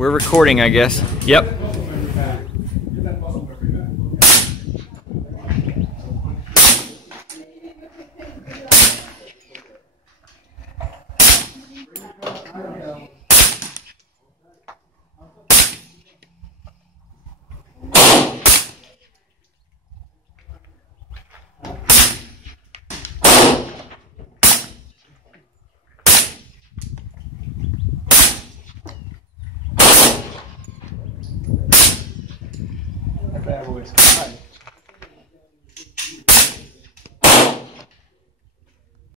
We're recording, I guess. Yep. Bad boy's high.